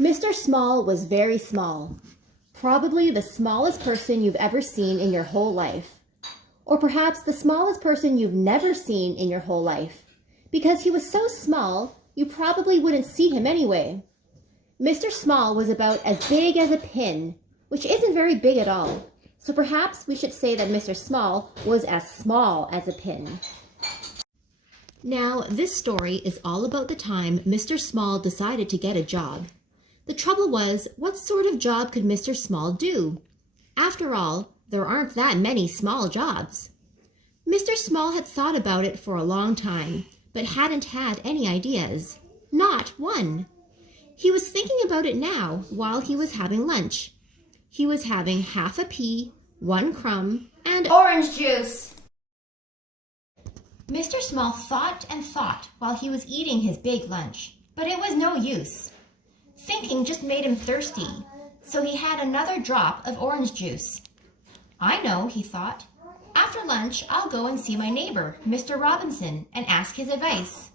Mr. Small was very small, probably the smallest person you've ever seen in your whole life. Or perhaps the smallest person you've never seen in your whole life. Because he was so small, you probably wouldn't see him anyway. Mr. Small was about as big as a pin, which isn't very big at all. So perhaps we should say that Mr. Small was as small as a pin. Now, this story is all about the time Mr. Small decided to get a job. The trouble was, what sort of job could Mr. Small do? After all, there aren't that many small jobs. Mr. Small had thought about it for a long time, but hadn't had any ideas. Not one. He was thinking about it now while he was having lunch. He was having half a pea, 1 crumb, and orange juice. Mr. Small thought and thought while he was eating his big lunch, but it was no use. Thinking just made him thirsty, so he had another drop of orange juice. I know, he thought. After lunch, I'll go and see my neighbor, Mr. Robinson, and ask his advice.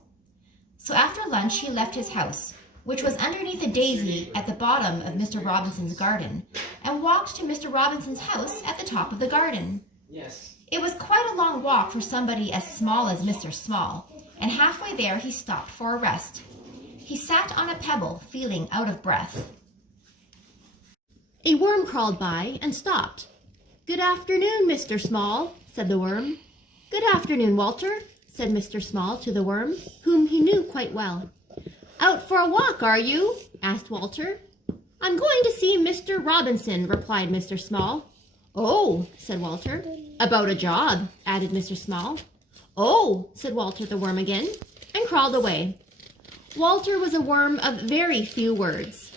So after lunch, he left his house, which was underneath a daisy at the bottom of Mr. Robinson's garden, and walked to Mr. Robinson's house at the top of the garden. Yes. It was quite a long walk for somebody as small as Mr. Small, and halfway there he stopped for a rest. He sat on a pebble, feeling out of breath. A worm crawled by and stopped. "Good afternoon, Mr. Small," said the worm. "Good afternoon, Walter," said Mr. Small to the worm, whom he knew quite well. "Out for a walk, are you?" asked Walter. "I'm going to see Mr. Robinson," replied Mr. Small. "Oh," said Walter. "About a job," added Mr. Small. "Oh," said Walter the worm again, and crawled away. Walter was a worm of very few words.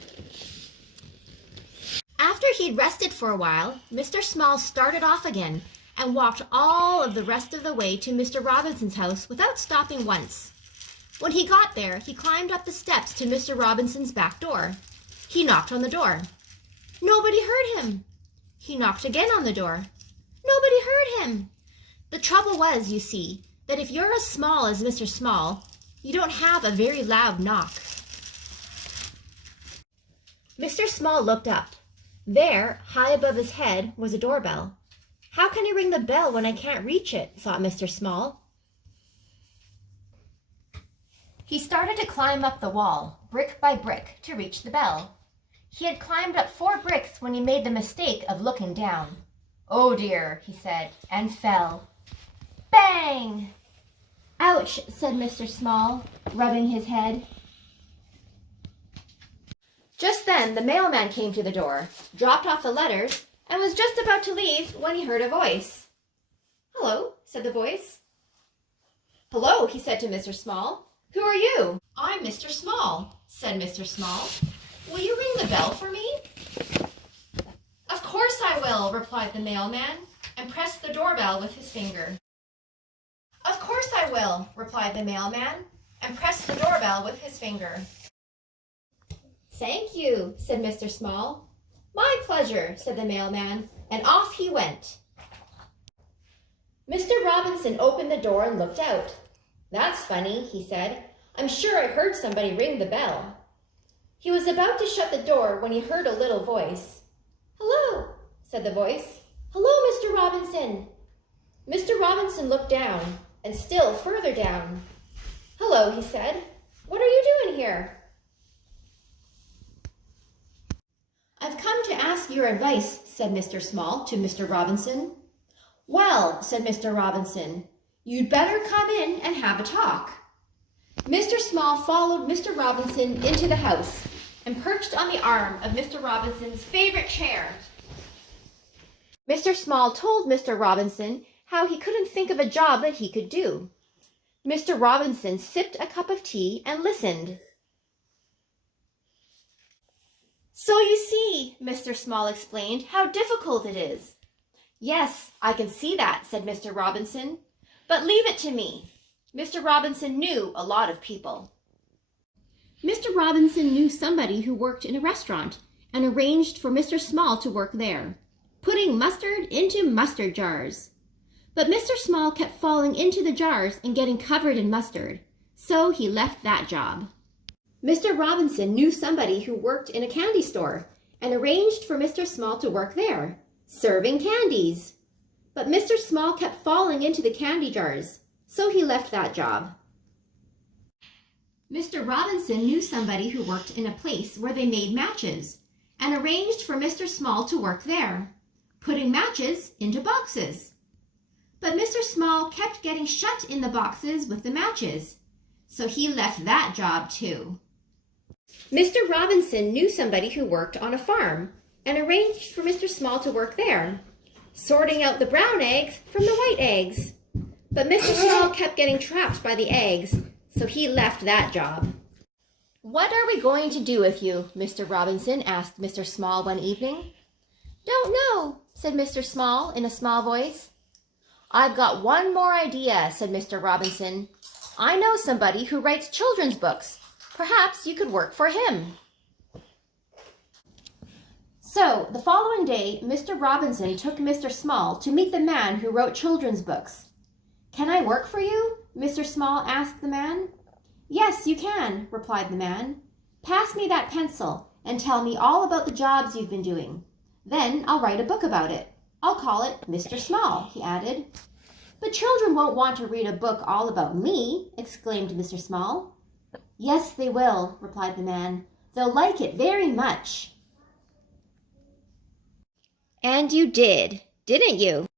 After he'd rested for a while, Mr. Small started off again and walked all of the rest of the way to Mr. Robinson's house without stopping once. When he got there, he climbed up the steps to Mr. Robinson's back door. He knocked on the door. Nobody heard him. He knocked again on the door. Nobody heard him. The trouble was, you see, that if you're as small as Mr. Small, you don't have a very loud knock. Mr. Small looked up. There, high above his head, was a doorbell. "How can I ring the bell when I can't reach it?" thought Mr. Small. He started to climb up the wall, brick by brick, to reach the bell. He had climbed up 4 bricks when he made the mistake of looking down. "Oh dear," he said, and fell. Bang! "Ouch," said Mr. Small, rubbing his head. Just then the mailman came to the door, dropped off the letters, and was just about to leave when he heard a voice. "Hello," said the voice. "Hello," he said to Mr. Small. "Who are you?" "I'm Mr. Small," said Mr. Small. "Will you ring the bell for me?" "Of course I will," replied the mailman, and pressed the doorbell with his finger. "Of course I will," replied the mailman, and pressed the doorbell with his finger. "Thank you," said Mr. Small. "My pleasure," said the mailman, and off he went. Mr. Robinson opened the door and looked out. "That's funny," he said. "I'm sure I heard somebody ring the bell." He was about to shut the door when he heard a little voice. "Hello," said the voice. "Hello, Mr. Robinson." Mr. Robinson looked down, and still further down. "Hello," he said. "What are you doing here?" "I've come to ask your advice," said Mr. Small to Mr. Robinson. "Well," said Mr. Robinson, "you'd better come in and have a talk." Mr. Small followed Mr. Robinson into the house and perched on the arm of Mr. Robinson's favorite chair. Mr. Small told Mr. Robinson how he couldn't think of a job that he could do. Mr. Robinson sipped a cup of tea and listened. "So you see," Mr. Small explained, "how difficult it is." "Yes, I can see that," said Mr. Robinson. "But leave it to me." Mr. Robinson knew a lot of people. Mr. Robinson knew somebody who worked in a restaurant and arranged for Mr. Small to work there, putting mustard into mustard jars. But Mr. Small kept falling into the jars and getting covered in mustard, so he left that job. Mr. Robinson knew somebody who worked in a candy store and arranged for Mr. Small to work there, serving candies. But Mr. Small kept falling into the candy jars, so he left that job. Mr. Robinson knew somebody who worked in a place where they made matches and arranged for Mr. Small to work there, putting matches into boxes. But Mr. Small kept getting shut in the boxes with the matches, so he left that job too. Mr. Robinson knew somebody who worked on a farm and arranged for Mr. Small to work there, sorting out the brown eggs from the white eggs. But Mr. Small kept getting trapped by the eggs, so he left that job. "What are we going to do with you?" Mr. Robinson asked Mr. Small one evening. "Don't know," said Mr. Small in a small voice. "I've got one more idea," said Mr. Robinson. "I know somebody who writes children's books. Perhaps you could work for him." So, the following day, Mr. Robinson took Mr. Small to meet the man who wrote children's books. "Can I work for you?" Mr. Small asked the man. "Yes, you can," replied the man. "Pass me that pencil and tell me all about the jobs you've been doing. Then I'll write a book about it. I'll call it Mr. Small," he added. "But children won't want to read a book all about me," exclaimed Mr. Small. "Yes, they will," replied the man. "They'll like it very much." And you did, didn't you?